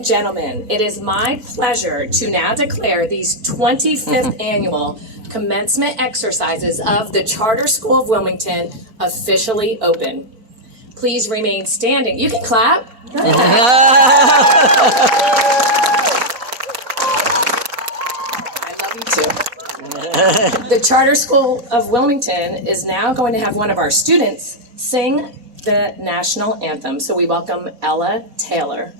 and gentlemen, it is my pleasure to now declare these 25th annual commencement exercises of the Charter School of Wilmington officially open. Please remain standing. You can clap. I love you too. The Charter School of Wilmington is now going to have one of our students sing the national anthem. So we welcome Ella Taylor.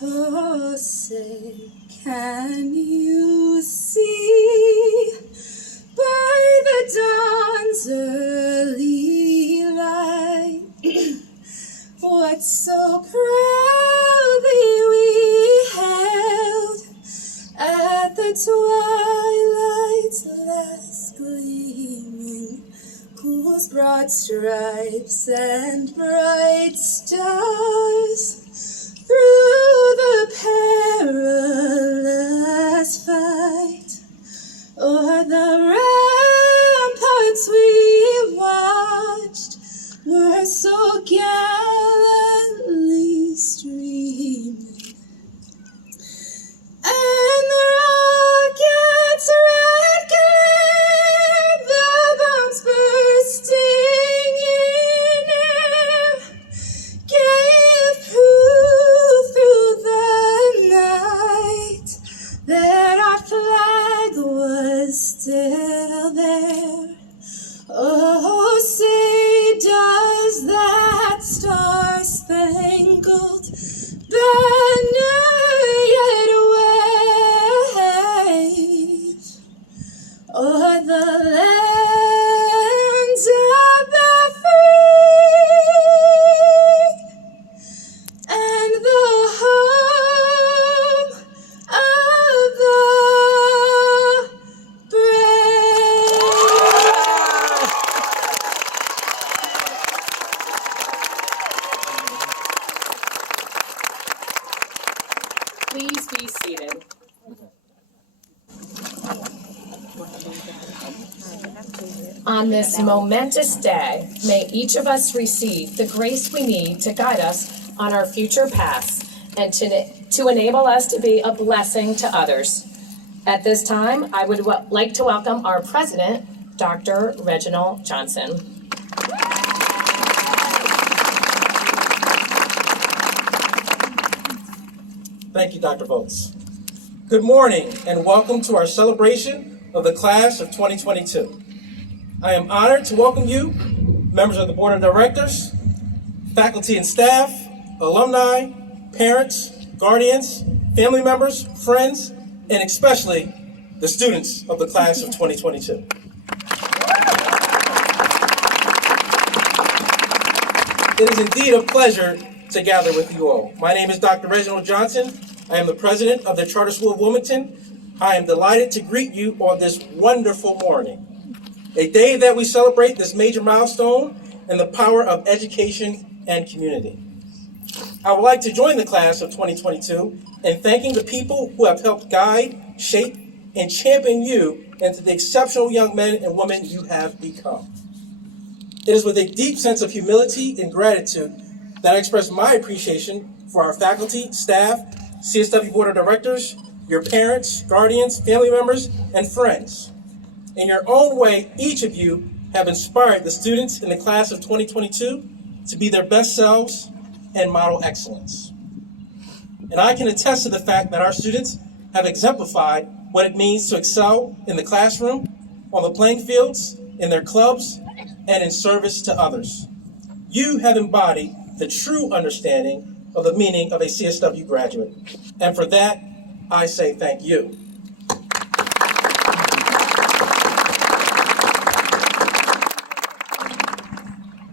Oh, say, can you see by the dawn's early light what so proudly we hailed at the twilight's last gleaming, whose broad stripes and bright stars through the perilous fight o'er the ramparts we watched were so gallantly streaming, and the rocket's red glare, the bombs bursting in air, gave proof through the night that our flag was still there. Oh, say, does that star-spangled banner yet wave o'er the lands of the free and the home of the brave? Please be seated. On this momentous day, may each of us receive the grace we need to guide us on our future paths and to enable us to be a blessing to others. At this time, I would like to welcome our president, Dr. Reginald Johnson. Thank you, Dr. Volz. Good morning and welcome to our celebration of the class of 2022. I am honored to welcome you, members of the Board of Directors, faculty and staff, alumni, parents, guardians, family members, friends, and especially the students of the class of 2022. It is indeed a pleasure to gather with you all. My name is Dr. Reginald Johnson. I am the president of the Charter School of Wilmington. I am delighted to greet you on this wonderful morning, a day that we celebrate this major milestone in the power of education and community. I would like to join the class of 2022 in thanking the people who have helped guide, shape, and champion you into the exceptional young men and women you have become. It is with a deep sense of humility and gratitude that I express my appreciation for our faculty, staff, CSW Board of Directors, your parents, guardians, family members, and friends. In your own way, each of you have inspired the students in the class of 2022 to be their best selves and model excellence. And I can attest to the fact that our students have exemplified what it means to excel in the classroom, on the playing fields, in their clubs, and in service to others. You have embodied the true understanding of the meaning of a CSW graduate. And for that, I say thank you.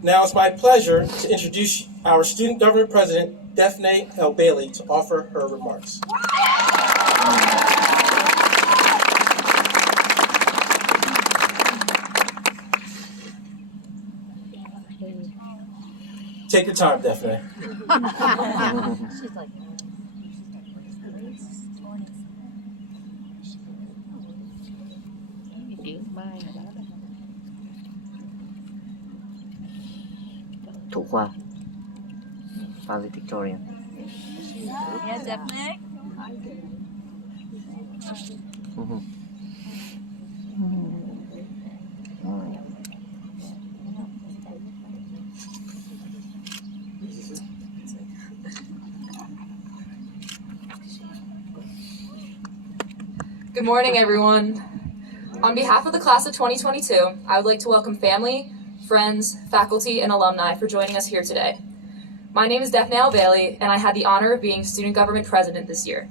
Now it's my pleasure to introduce our student government president, Daphne L. Bailey to offer her remarks. Take your time, Daphne. Thủ khoa, valedictorian. Yeah, definitely. Good morning, everyone. On behalf of the class of 2022, I would like to welcome family, friends, faculty, and alumni for joining us here today. My name is Daphne L. Bailey, and I had the honor of being student government president this year.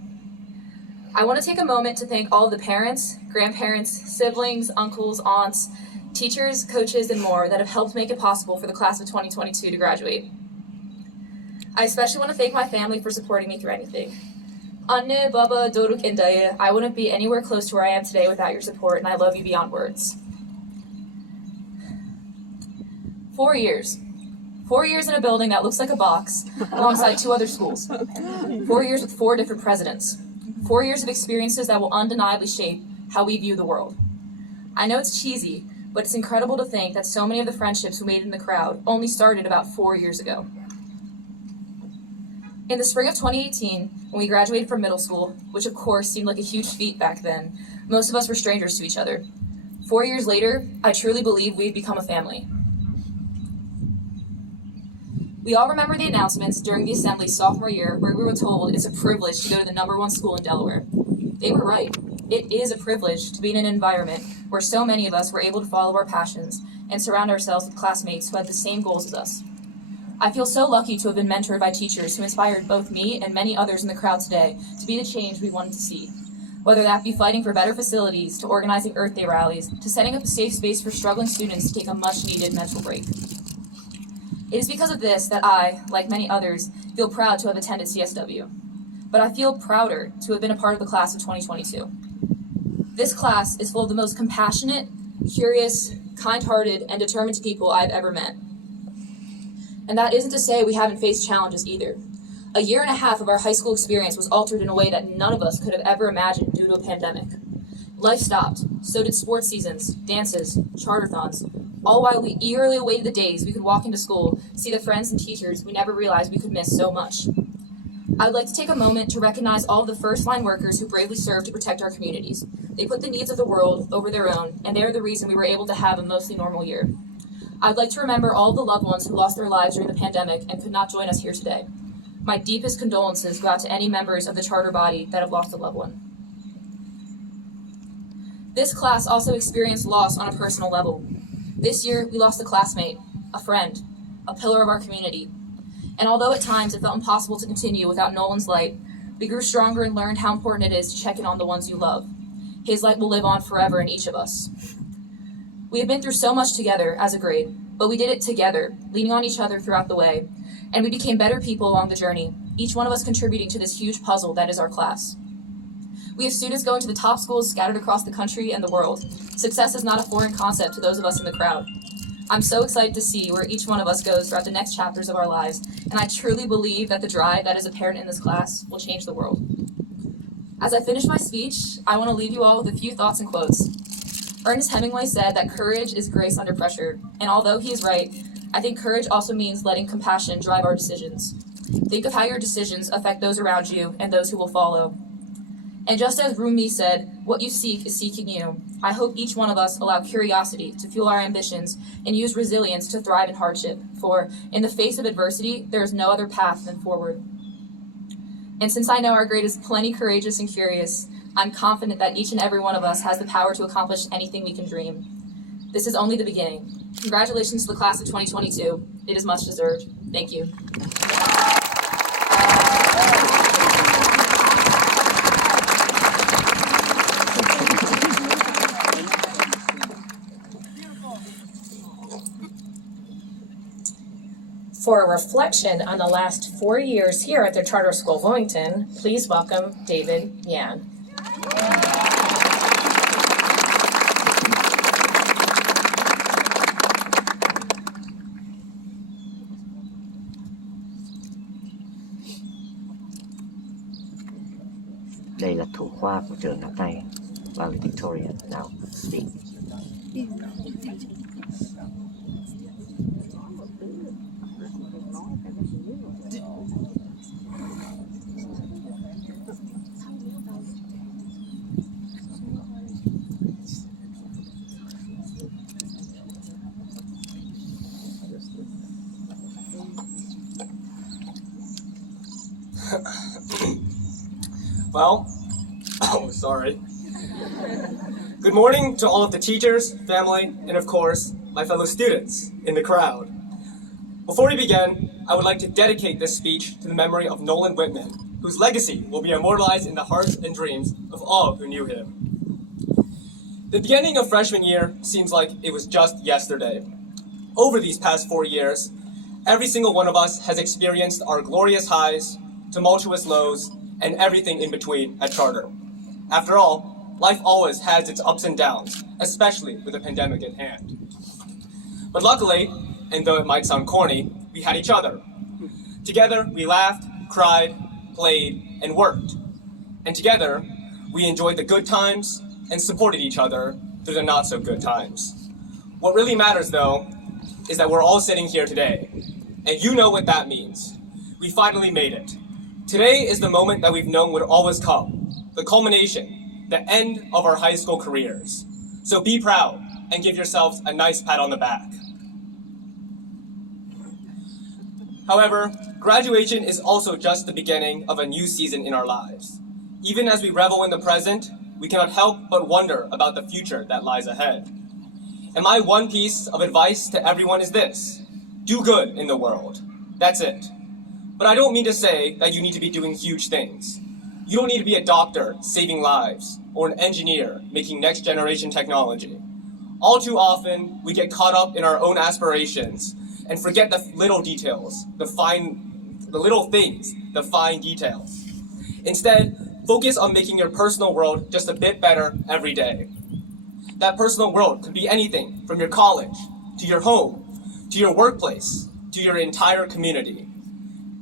I want to take a moment to thank all of the parents, grandparents, siblings, uncles, aunts, teachers, coaches, and more that have helped make it possible for the class of 2022 to graduate. I especially want to thank my family for supporting me through anything. Anne, Baba, Doruk, and Daya, I wouldn't be anywhere close to where I am today without your support, and I love you beyond words. 4 years. 4 years in a building that looks like a box, alongside 2 other schools. 4 years with 4 different presidents. 4 years of experiences that will undeniably shape how we view the world. I know it's cheesy, but it's incredible to think that so many of the friendships we made in the crowd only started about 4 years ago. In the spring of 2018, when we graduated from middle school, which of course seemed like a huge feat back then, most of us were strangers to each other. 4 years later, I truly believe we've become a family. We all remember the announcements during the assembly sophomore year where we were told it's a privilege to go to the #1 school in Delaware. They were right. It is a privilege to be in an environment where so many of us were able to follow our passions and surround ourselves with classmates who had the same goals as us. I feel so lucky to have been mentored by teachers who inspired both me and many others in the crowd today to be the change we wanted to see. Whether that be fighting for better facilities, to organizing Earth Day rallies, to setting up a safe space for struggling students to take a much-needed mental break. It is because of this that I, like many others, feel proud to have attended CSW. But I feel prouder to have been a part of the class of 2022. This class is full of the most compassionate, curious, kind-hearted, and determined people I've ever met. And that isn't to say we haven't faced challenges either. A year and a half of our high school experience was altered in a way that none of us could have ever imagined due to a pandemic. Life stopped, so did sports seasons, dances, charterthons, all while we eagerly awaited the days we could walk into school, see the friends and teachers we never realized we could miss so much. I would like to take a moment to recognize all of the first-line workers who bravely serve to protect our communities. They put the needs of the world over their own, and they are the reason we were able to have a mostly normal year. I'd like to remember all of the loved ones who lost their lives during the pandemic and could not join us here today. My deepest condolences go out to any members of the charter body that have lost a loved one. This class also experienced loss on a personal level. This year, we lost a classmate, a friend, a pillar of our community. And although at times it felt impossible to continue without Nolan's light, we grew stronger and learned how important it is to check in on the ones you love. His light will live on forever in each of us. We have been through so much together as a grade, but we did it together, leaning on each other throughout the way, and we became better people along the journey, each one of us contributing to this huge puzzle that is our class. We have students going to the top schools scattered across the country and the world. Success is not a foreign concept to those of us in the crowd. I'm so excited to see where each one of us goes throughout the next chapters of our lives, and I truly believe that the drive that is apparent in this class will change the world. As I finish my speech, I want to leave you all with a few thoughts and quotes. Ernest Hemingway said that courage is grace under pressure, and although he is right, I think courage also means letting compassion drive our decisions. Think of how your decisions affect those around you and those who will follow. And just as Rumi said, what you seek is seeking you, I hope each one of us allow curiosity to fuel our ambitions and use resilience to thrive in hardship, for in the face of adversity, there is no other path than forward. And since I know our grade is plenty courageous and curious, I'm confident that each and every one of us has the power to accomplish anything we can dream. This is only the beginning. Congratulations to the class of 2022. It is much deserved. Thank you. For a reflection on the last 4 years here at the Charter School of Wilmington, please welcome David Yan. Đây là thủ khoa của trường năm nay. Victoria now speak. Well, sorry. Good morning to all of the teachers, family, and of course, my fellow students in the crowd. Before we begin, I would like to dedicate this speech to the memory of Nolan Whitman, whose legacy will be immortalized in the hearts and dreams of all who knew him. The beginning of freshman year seems like it was just yesterday. Over these past 4 years, every single one of us has experienced our glorious highs, tumultuous lows, and everything in between at Charter. After all, life always has its ups and downs, especially with the pandemic at hand. But luckily, and though it might sound corny, we had each other. Together, we laughed, cried, played, and worked. And together, we enjoyed the good times and supported each other through the not so good times. What really matters, though, is that we're all sitting here today. And you know what that means. We finally made it. Today is the moment that we've known would always come, the culmination, the end of our high school careers. So be proud and give yourselves a nice pat on the back. However, graduation is also just the beginning of a new season in our lives. Even as we revel in the present, we cannot help but wonder about the future that lies ahead. And my one piece of advice to everyone is this: do good in the world. That's it. But I don't mean to say that you need to be doing huge things. You don't need to be a doctor saving lives or an engineer making next generation technology. All too often, we get caught up in our own aspirations and forget the little details, the little things, the fine details. Instead, focus on making your personal world just a bit better every day. That personal world could be anything from your college, to your home, to your workplace, to your entire community.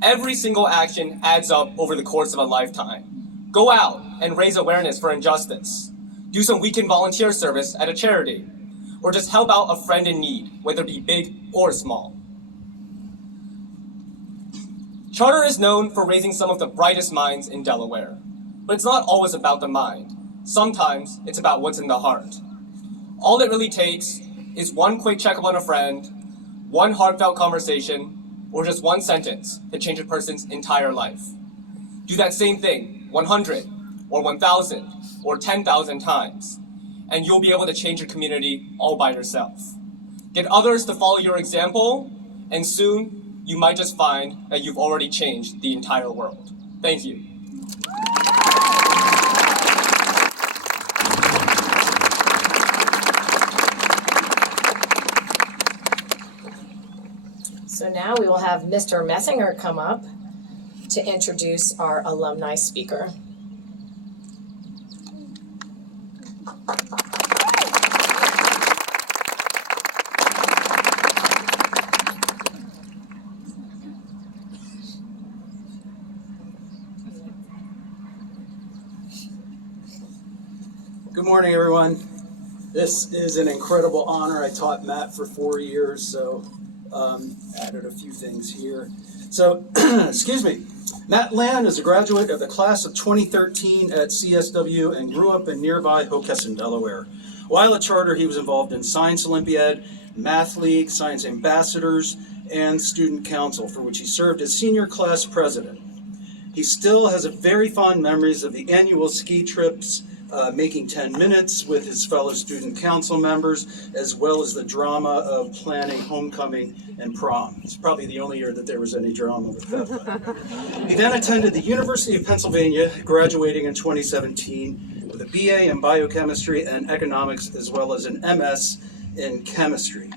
Every single action adds up over the course of a lifetime. Go out and raise awareness for injustice. Do some weekend volunteer service at a charity, or just help out a friend in need, whether it be big or small. Charter is known for raising some of the brightest minds in Delaware, but it's not always about the mind. Sometimes it's about what's in the heart. All it really takes is one quick checkup on a friend, one heartfelt conversation, or just one sentence to change a person's entire life. Do that same thing 100, or 1,000, or 10,000 times, and you'll be able to change your community all by yourself. Get others to follow your example, and soon you might just find that you've already changed the entire world. Thank you. So now we will have Mr. Messinger come up to introduce our alumni speaker. Good morning, everyone. This is an incredible honor. I taught Matt for 4 years, so added a few things here. So, excuse me. Matt Land is a graduate of the class of 2013 at CSW and grew up in nearby Hockessin, Delaware. While at Charter, he was involved in Science Olympiad, Math League, Science Ambassadors, and Student Council, for which he served as senior class president. He still has very fond memories of the annual ski trips, making 10 minutes with his fellow student council members, as well as the drama of planning homecoming and prom. It's probably the only year that there was any drama with that. He then attended the University of Pennsylvania, graduating in 2017 with a BA in biochemistry and economics, as well as an MS in chemistry.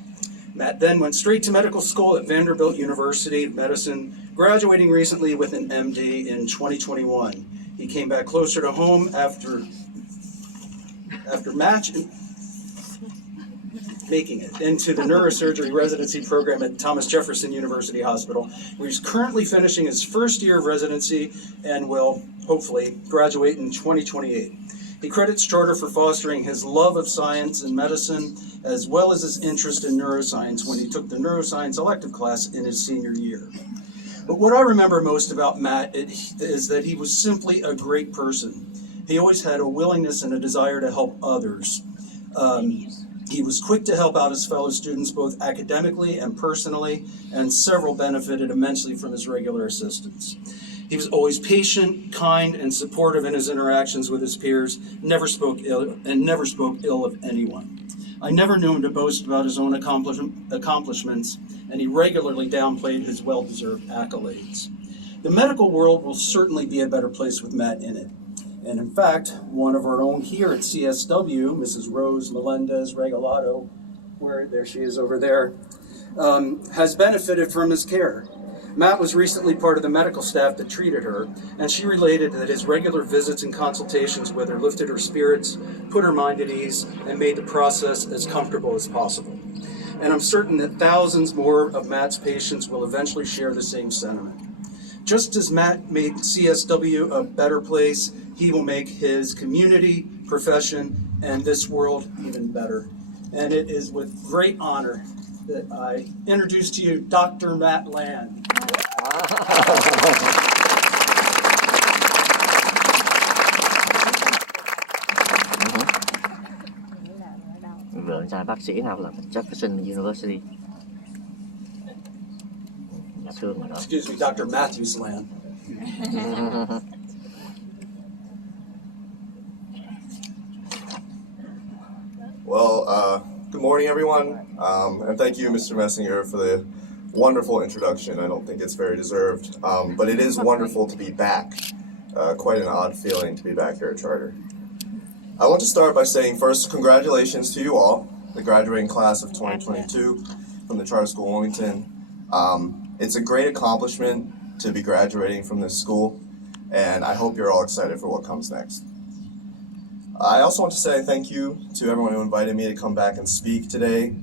Matt then went straight to medical school at Vanderbilt University of Medicine, graduating recently with an MD in 2021. He came back closer to home after making it into the neurosurgery residency program at Thomas Jefferson University Hospital, where he's currently finishing his first year of residency and will hopefully graduate in 2028. He credits Charter for fostering his love of science and medicine, as well as his interest in neuroscience when he took the neuroscience elective class in his senior year. But what I remember most about Matt is that he was simply a great person. He always had a willingness and a desire to help others. He was quick to help out his fellow students both academically and personally, and several benefited immensely from his regular assistance. He was always patient, kind, and supportive in his interactions with his peers, never spoke ill of anyone. I never knew him to boast about his own accomplishments, and he regularly downplayed his well-deserved accolades. The medical world will certainly be a better place with Matt in it. And in fact, one of our own here at CSW, Mrs. Rose Melendez Regalado, there she is over there, has benefited from his care. Matt was recently part of the medical staff that treated her, and she related that his regular visits and consultations with her lifted her spirits, put her mind at ease, and made the process as comfortable as possible. And I'm certain that thousands more of Matt's patients will eventually share the same sentiment. Just as Matt made CSW a better place, he will make his community, profession, and this world even better. And it is with great honor that I introduce to you Dr. Matt Land. Vợ trai bác sĩ nào là Jefferson University. Nhà thương ở đó. Excuse me, Dr. Matthews Land. Well, good morning, everyone, and thank you, Mr. Messinger, for the wonderful introduction. I don't think it's very deserved, but it is wonderful to be back. Quite an odd feeling to be back here at Charter. I want to start by saying first, congratulations to you all, the graduating class of 2022 from the Charter School of Wilmington. It's a great accomplishment to be graduating from this school, and I hope you're all excited for what comes next. I also want to say thank you to everyone who invited me to come back and speak today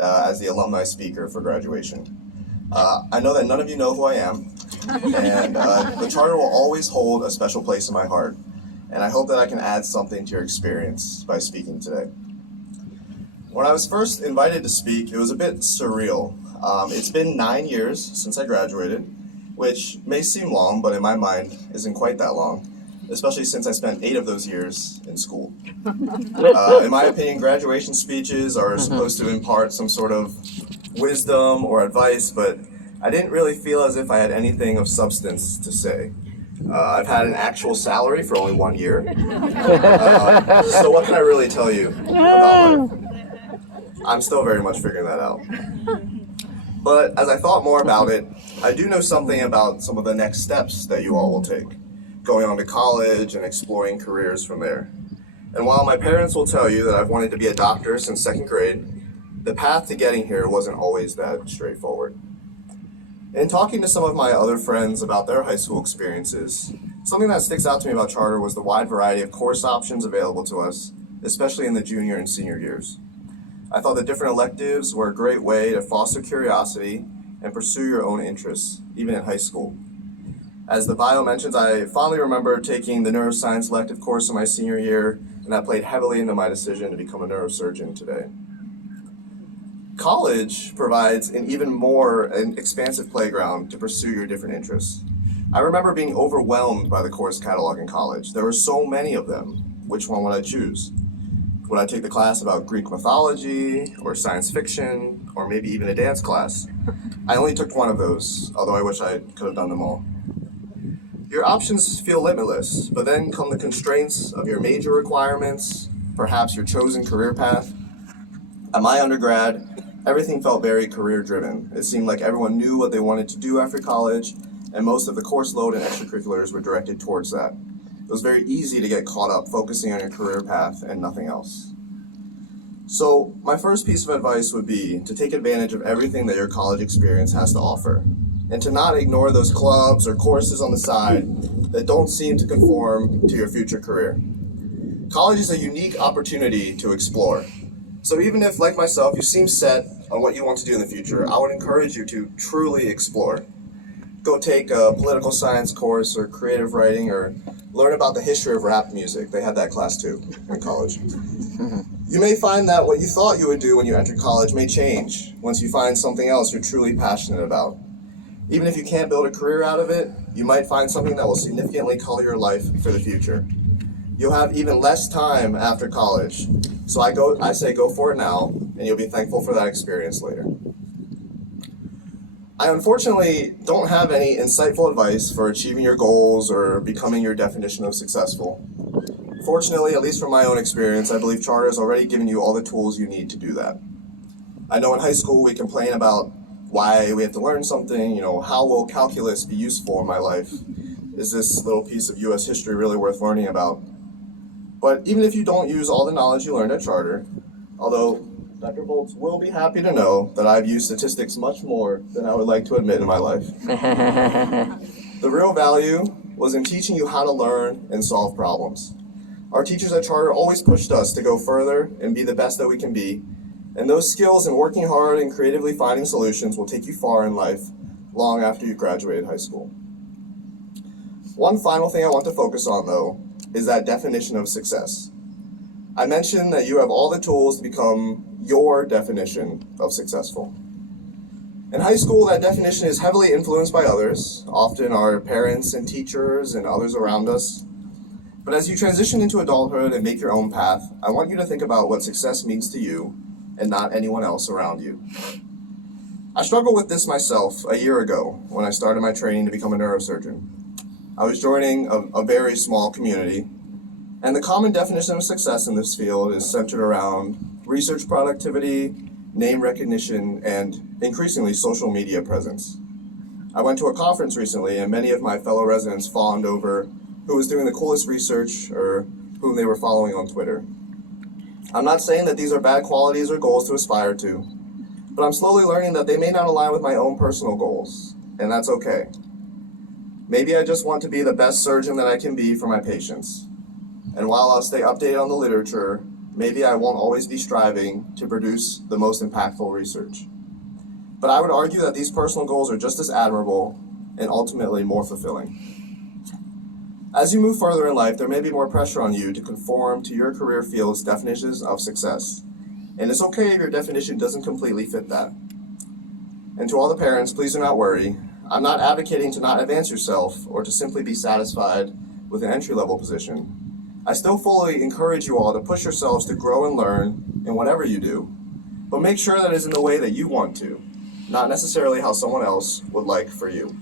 as the alumni speaker for graduation. I know that none of you know who I am, and the Charter will always hold a special place in my heart, and I hope that I can add something to your experience by speaking today. When I was first invited to speak, it was a bit surreal. It's been 9 years since I graduated, which may seem long, but in my mind isn't quite that long, especially since I spent 8 of those years in school. In my opinion, graduation speeches are supposed to impart some sort of wisdom or advice, but I didn't really feel as if I had anything of substance to say. I've had an actual salary for only 1 year. So what can I really tell you about life? I'm still very much figuring that out. But as I thought more about it, I do know something about some of the next steps that you all will take, going on to college and exploring careers from there. And while my parents will tell you that I've wanted to be a doctor since 2nd grade, the path to getting here wasn't always that straightforward. In talking to some of my other friends about their high school experiences, something that sticks out to me about Charter was the wide variety of course options available to us, especially in the junior and senior years. I thought the different electives were a great way to foster curiosity and pursue your own interests, even in high school. As the bio mentions, I fondly remember taking the neuroscience elective course in my senior year, and that played heavily into my decision to become a neurosurgeon today. College provides an even more expansive playground to pursue your different interests. I remember being overwhelmed by the course catalog in college. There were so many of them. Which one would I choose? Would I take the class about Greek mythology, or science fiction, or maybe even a dance class? I only took one of those, although I wish I could have done them all. Your options feel limitless, but then come the constraints of your major requirements, perhaps your chosen career path. At my undergrad, everything felt very career-driven. It seemed like everyone knew what they wanted to do after college, and most of the course load and extracurriculars were directed towards that. It was very easy to get caught up focusing on your career path and nothing else. So my first piece of advice would be to take advantage of everything that your college experience has to offer, and to not ignore those clubs or courses on the side that don't seem to conform to your future career. College is a unique opportunity to explore. So even if, like myself, you seem set on what you want to do in the future, I would encourage you to truly explore. Go take a political science course or creative writing, or learn about the history of rap music. They had that class too in college. You may find that what you thought you would do when you entered college may change once you find something else you're truly passionate about. Even if you can't build a career out of it, you might find something that will significantly color your life for the future. You'll have even less time after college, so I say go for it now, and you'll be thankful for that experience later. I unfortunately don't have any insightful advice for achieving your goals or becoming your definition of successful. Fortunately, at least from my own experience, I believe charter has already given you all the tools you need to do that. I know in high school we complain about why we have to learn something, how will calculus be useful in my life? Is this little piece of US history really worth learning about? But even if you don't use all the knowledge you learned at charter, although Dr. Volz will be happy to know that I've used statistics much more than I would like to admit in my life. The real value was in teaching you how to learn and solve problems. Our teachers at charter always pushed us to go further and be the best that we can be, and those skills in working hard and creatively finding solutions will take you far in life, long after you graduated high school. One final thing I want to focus on, though, is that definition of success. I mentioned that you have all the tools to become your definition of successful. In high school, that definition is heavily influenced by others, often our parents and teachers and others around us. But as you transition into adulthood and make your own path, I want you to think about what success means to you and not anyone else around you. I struggled with this myself a year ago when I started my training to become a neurosurgeon. I was joining a very small community, and the common definition of success in this field is centered around research productivity, name recognition, and increasingly social media presence. I went to a conference recently, and many of my fellow residents fawned over who was doing the coolest research or whom they were following on Twitter. I'm not saying that these are bad qualities or goals to aspire to, but I'm slowly learning that they may not align with my own personal goals, and that's okay. Maybe I just want to be the best surgeon that I can be for my patients. And while I'll stay updated on the literature, maybe I won't always be striving to produce the most impactful research. But I would argue that these personal goals are just as admirable and ultimately more fulfilling. As you move further in life, there may be more pressure on you to conform to your career field's definitions of success. And it's okay if your definition doesn't completely fit that. And to all the parents, please do not worry. I'm not advocating to not advance yourself or to simply be satisfied with an entry-level position. I still fully encourage you all to push yourselves to grow and learn in whatever you do, but make sure that it's in the way that you want to, not necessarily how someone else would like for you.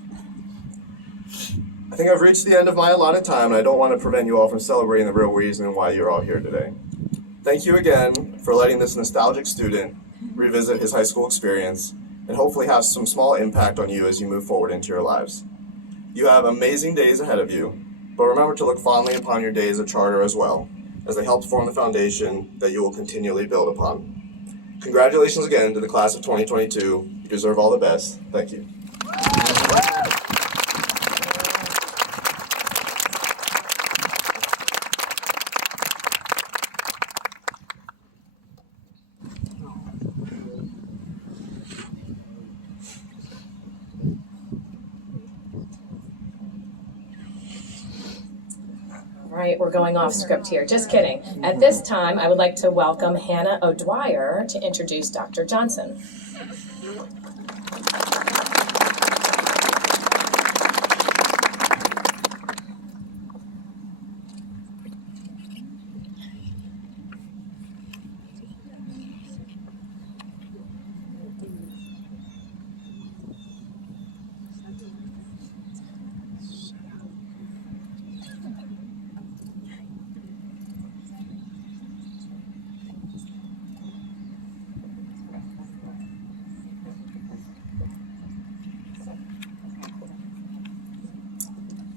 I think I've reached the end of my allotted time, and I don't want to prevent you all from celebrating the real reason why you're all here today. Thank you again for letting this nostalgic student revisit his high school experience and hopefully have some small impact on you as you move forward into your lives. You have amazing days ahead of you, but remember to look fondly upon your days at charter as well, as they helped form the foundation that you will continually build upon. Congratulations again to the class of 2022. You deserve all the best. Thank you. Right, we're going off script here. Just kidding. At this time, I would like to welcome Hannah O'Dwyer to introduce Dr. Johnson.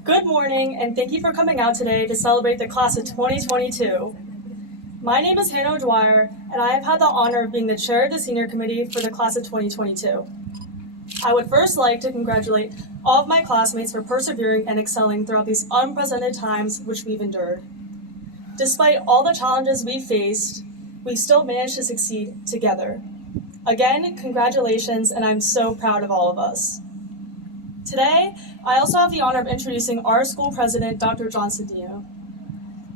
Good morning, and thank you for coming out today to celebrate the class of 2022. My name is Hannah O'Dwyer, and I have had the honor of being the chair of the senior committee for the class of 2022. I would first like to congratulate all of my classmates for persevering and excelling throughout these unprecedented times which we've endured. Despite all the challenges we faced, we still managed to succeed together. Again, congratulations, and I'm so proud of all of us. Today, I also have the honor of introducing our school president, Dr. Johnson Dino.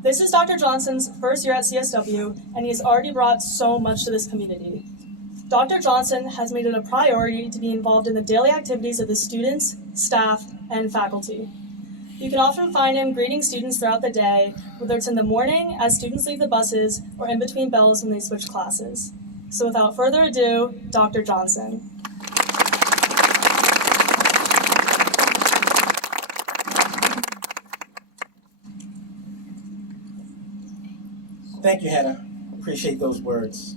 This is Dr. Johnson's first year at CSW, and he has already brought so much to this community. Dr. Johnson has made it a priority to be involved in the daily activities of the students, staff, and faculty. You can often find him greeting students throughout the day, whether it's in the morning as students leave the buses or in between bells when they switch classes. So without further ado, Dr. Johnson. Thank you, Hannah. Appreciate those words.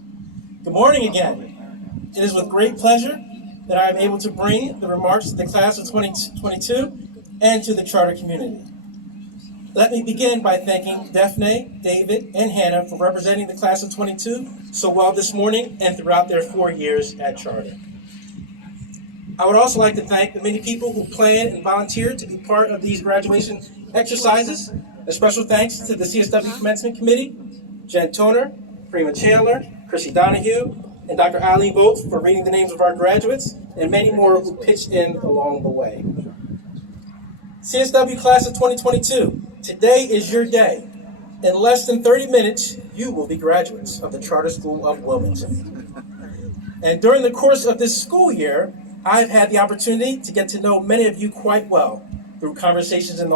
Good morning again. It is with great pleasure that I am able to bring the remarks to the class of 2022 and to the charter community. Let me begin by thanking Daphne, David, and Hannah for representing the class of 22 so well this morning and throughout their 4 years at charter. I would also like to thank the many people who planned and volunteered to be part of these graduation exercises. A special thanks to the CSW Commencement Committee, Jen Toner, Prima Chandler, Chrissy Donahue, and Dr. Eileen Bolt for reading the names of our graduates, and many more who pitched in along the way. CSW Class of 2022, today is your day. In less than 30 minutes, you will be graduates of the Charter School of Wilmington. And during the course of this school year, I've had the opportunity to get to know many of you quite well through conversations in the